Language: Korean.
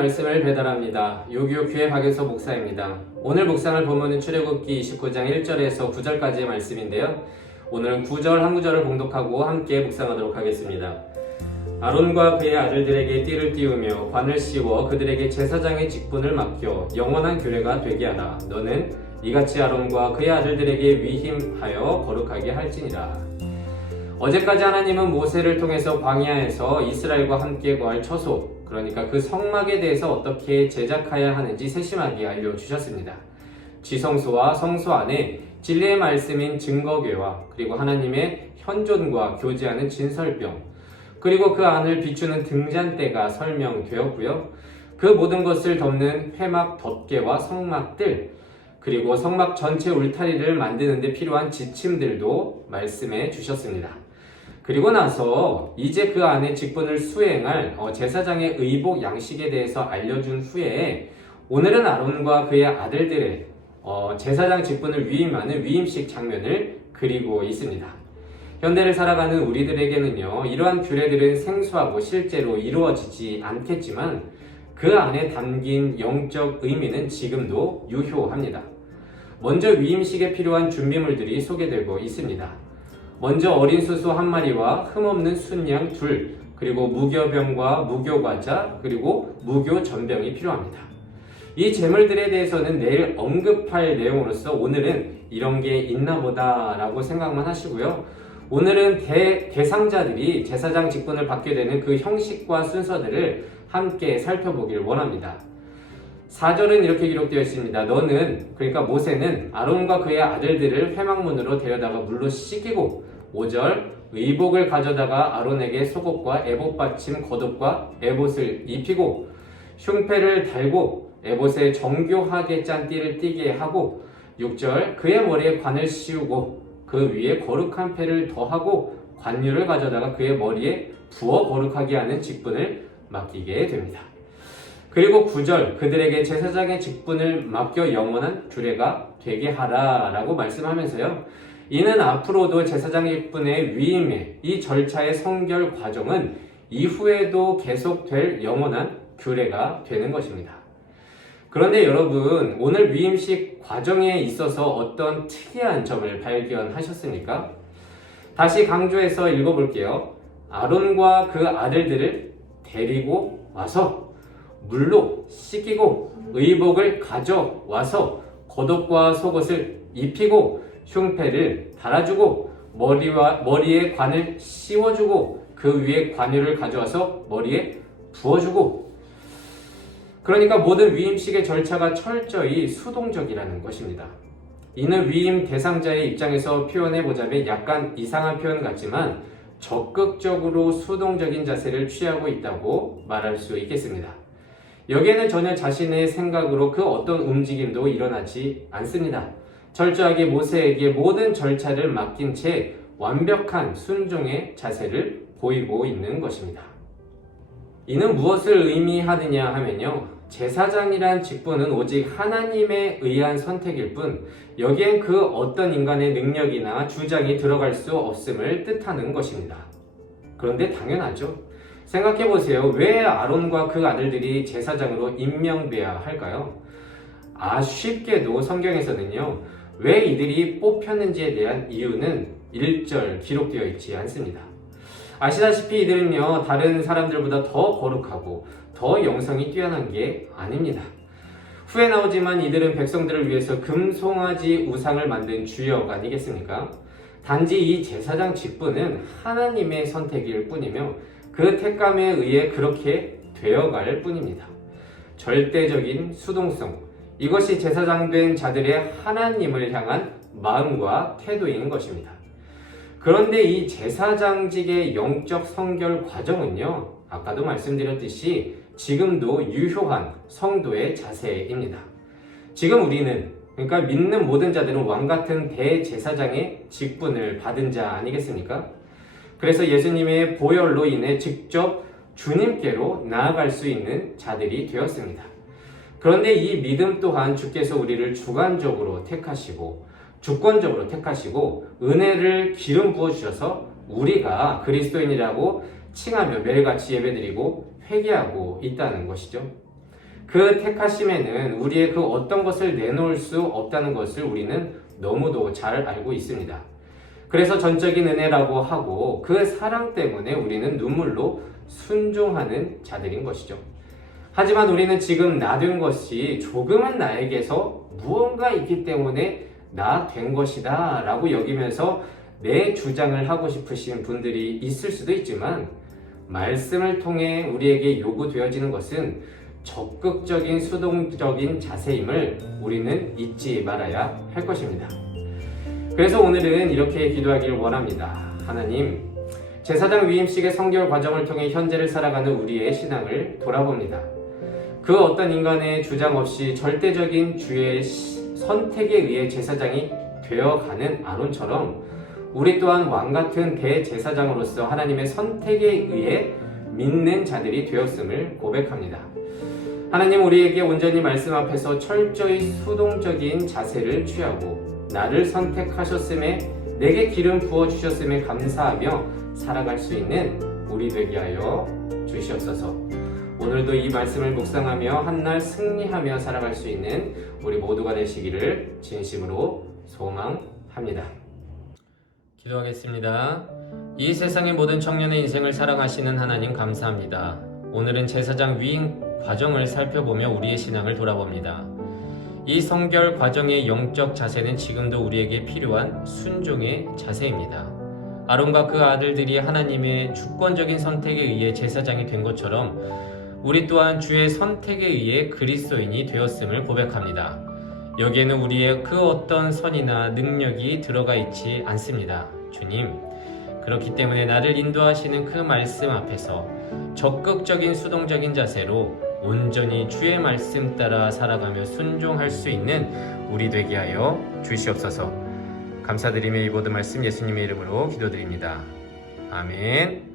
말씀을 배달합니다. 요기요 교회 박연서 목사입니다. 오늘 묵상할 본문은 출애굽기 29장 1절에서 9절까지의 말씀인데요. 오늘은 9절 한 구절을 봉독하고 함께 묵상하도록 하겠습니다. 아론과 그의 아들들에게 띠를 띄우며 관을 씌워 그들에게 제사장의 직분을 맡겨 영원한 규례가 되게 하라. 너는 이같이 아론과 그의 아들들에게 위임하여 거룩하게 할지니라. 어제까지 하나님은 모세를 통해서 광야에서 이스라엘과 함께 거할 처소, 그러니까 그 성막에 대해서 어떻게 제작해야 하는지 세심하게 알려주셨습니다. 지성소와 성소 안에 진리의 말씀인 증거궤와 그리고 하나님의 현존과 교제하는 진설병, 그리고 그 안을 비추는 등잔대가 설명되었고요. 그 모든 것을 덮는 회막 덮개와 성막들, 그리고 성막 전체 울타리를 만드는 데 필요한 지침들도 말씀해 주셨습니다. 그리고 나서 이제 그 안에 직분을 수행할 제사장의 의복 양식에 대해서 알려준 후에 오늘은 아론과 그의 아들들의 제사장 직분을 위임하는 위임식 장면을 그리고 있습니다. 현대를 살아가는 우리들에게는요, 이러한 규례들은 생소하고 실제로 이루어지지 않겠지만 그 안에 담긴 영적 의미는 지금도 유효합니다. 먼저 위임식에 필요한 준비물들이 소개되고 있습니다. 먼저 어린 수수 1마리와 흠없는 순양 2, 그리고 무교병과 무교과자, 그리고 무교전병이 필요합니다. 이 제물들에 대해서는 내일 언급할 내용으로서 오늘은 이런 게 있나 보다 라고 생각만 하시고요. 오늘은 대상자들이 제사장 직분을 받게 되는 그 형식과 순서들을 함께 살펴보길 원합니다. 4절은 이렇게 기록되어 있습니다. 너는, 그러니까 모세는 아론과 그의 아들들을 회막문으로 데려다가 물로 씻기고, 5절 의복을 가져다가 아론에게 속옷과 에봇 받침 겉옷과 에봇을 입히고 흉패를 달고 에봇에 정교하게 짠 띠를 띠게 하고, 6절 그의 머리에 관을 씌우고 그 위에 거룩한 패를 더하고 관유를 가져다가 그의 머리에 부어 거룩하게 하는 직분을 맡기게 됩니다. 그리고 9절 그들에게 제사장의 직분을 맡겨 영원한 규례가 되게 하라 라고 말씀하면서요, 이는 앞으로도 제사장의 직분의 위임의 이 절차의 성결 과정은 이후에도 계속될 영원한 규례가 되는 것입니다. 그런데 여러분, 오늘 위임식 과정에 있어서 어떤 특이한 점을 발견하셨습니까? 다시 강조해서 읽어볼게요. 아론과 그 아들들을 데리고 와서 물로 씻기고 의복을 가져와서 겉옷과 속옷을 입히고 흉패를 달아주고 머리에 관을 씌워주고 그 위에 관유를 가져와서 머리에 부어주고, 그러니까 모든 위임식의 절차가 철저히 수동적이라는 것입니다. 이는 위임 대상자의 입장에서 표현해보자면 약간 이상한 표현 같지만 적극적으로 수동적인 자세를 취하고 있다고 말할 수 있겠습니다. 여기에는 전혀 자신의 생각으로 그 어떤 움직임도 일어나지 않습니다. 철저하게 모세에게 모든 절차를 맡긴 채 완벽한 순종의 자세를 보이고 있는 것입니다. 이는 무엇을 의미하느냐 하면요, 제사장이란 직분은 오직 하나님에 의한 선택일 뿐 여기엔 그 어떤 인간의 능력이나 주장이 들어갈 수 없음을 뜻하는 것입니다. 그런데 당연하죠. 생각해보세요. 왜 아론과 그 아들들이 제사장으로 임명돼야 할까요? 쉽게도 성경에서는요, 왜 이들이 뽑혔는지에 대한 이유는 1절 기록되어 있지 않습니다. 아시다시피 이들은요, 다른 사람들보다 더 거룩하고 더 영성이 뛰어난 게 아닙니다. 후에 나오지만 이들은 백성들을 위해서 금송아지 우상을 만든 주역 아니겠습니까? 단지 이 제사장 직분은 하나님의 선택일 뿐이며 그 택감에 의해 그렇게 되어갈 뿐입니다. 절대적인 수동성, 이것이 제사장 된 자들의 하나님을 향한 마음과 태도인 것입니다. 그런데 이 제사장직의 영적 성결 과정은요, 아까도 말씀드렸듯이 지금도 유효한 성도의 자세입니다. 지금 우리는, 그러니까 믿는 모든 자들은 왕같은 대제사장의 직분을 받은 자 아니겠습니까? 그래서 예수님의 보혈로 인해 직접 주님께로 나아갈 수 있는 자들이 되었습니다. 그런데 이 믿음 또한 주께서 우리를 주관적으로 택하시고 주권적으로 택하시고 은혜를 기름 부어주셔서 우리가 그리스도인이라고 칭하며 매일같이 예배드리고 회개하고 있다는 것이죠. 그 택하심에는 우리의 그 어떤 것을 내놓을 수 없다는 것을 우리는 너무도 잘 알고 있습니다. 그래서 전적인 은혜라고 하고 그 사랑 때문에 우리는 눈물로 순종하는 자들인 것이죠. 하지만 우리는 지금 나 된 것이 조금은 나에게서 무언가 있기 때문에 나 된 것이다 라고 여기면서 내 주장을 하고 싶으신 분들이 있을 수도 있지만, 말씀을 통해 우리에게 요구되어지는 것은 적극적인 수동적인 자세임을 우리는 잊지 말아야 할 것입니다. 그래서 오늘은 이렇게 기도하기를 원합니다. 하나님, 제사장 위임식의 성결 과정을 통해 현재를 살아가는 우리의 신앙을 돌아봅니다. 그 어떤 인간의 주장 없이 절대적인 주의 선택에 의해 제사장이 되어가는 아론처럼 우리 또한 왕같은 대제사장으로서 하나님의 선택에 의해 믿는 자들이 되었음을 고백합니다. 하나님, 우리에게 온전히 말씀 앞에서 철저히 수동적인 자세를 취하고 나를 선택하셨음에 내게 기름 부어주셨음에 감사하며 살아갈 수 있는 우리 되게 하여 주시옵소서. 오늘도 이 말씀을 묵상하며 한날 승리하며 살아갈 수 있는 우리 모두가 되시기를 진심으로 소망합니다. 기도하겠습니다. 이 세상의 모든 청년의 인생을 사랑하시는 하나님 감사합니다. 오늘은 제사장 위임 과정을 살펴보며 우리의 신앙을 돌아봅니다. 이 성결 과정의 영적 자세는 지금도 우리에게 필요한 순종의 자세입니다. 아론과 그 아들들이 하나님의 주권적인 선택에 의해 제사장이 된 것처럼 우리 또한 주의 선택에 의해 그리스도인이 되었음을 고백합니다. 여기에는 우리의 그 어떤 선이나 능력이 들어가 있지 않습니다. 주님, 그렇기 때문에 나를 인도하시는 그 말씀 앞에서 적극적인 수동적인 자세로 온전히 주의 말씀 따라 살아가며 순종할 수 있는 우리 되게 하여 주시옵소서. 감사드리며 이 모든 말씀 예수님의 이름으로 기도드립니다. 아멘.